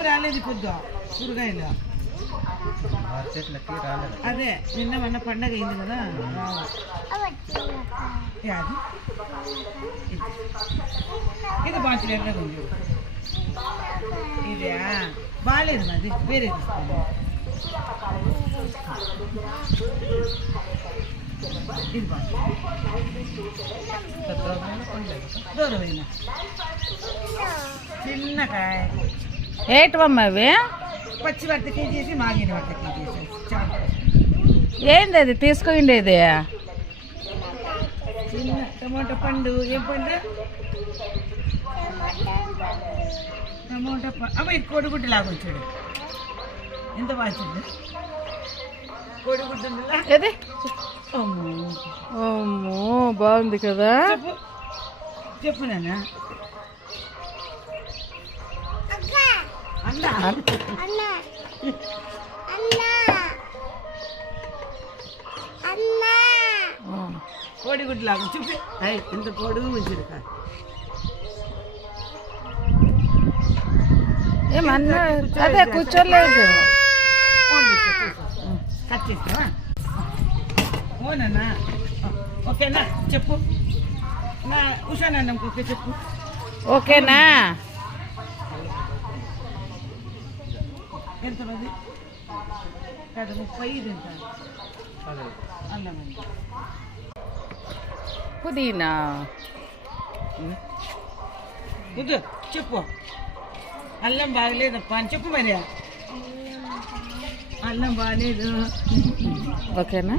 ఏమి రాలేదు పొద్దు కూరగాయలు. అదే నిన్న మొన్న పండగ అయింది కదా రావు. ఇది బాగా ఉంది. ఇదే బాగాలేదు అది వేరే తీసుకోండి. ఇది బాగా దూరమైన చిన్నకాయ ఏటవమ్మా అవి పచ్చి వట్టకి చేసి మాగిన వట్టకి చేసి చాలా ఏంది అది తీసుకుండేది? చిన్న టమాటా పండు. ఏం పండు? టమాటా పండు. అమ్మ ఇది కోడిగుడ్డు లాగా వచ్చాడు. ఎంత బాగుంది కోడిగుడ్డు. ఏది? అమ్మో బాగుంది కదా. చెప్పు చెప్పు నాన్న. కోడిగుడ్డు లాగా చూపి. ఎంత పొడుగు ఉంచుడు కాదు. ఏమన్నా అదే కూర్చోలేదు. కట్ చేస్తావా? ఓనన్నా ఓకేనా చెప్పు. నా ఉషానన్నం ఓకే చెప్పు. ఓకేనా? ఎంత మంది కాదు 35 ఎంత అల్లం అండి. పుదీనా వద్దు చెప్పు. అల్లం బాగలేదప్ప అని చెప్పు. మరి అల్లం బాగలేదు. ఓకేనా?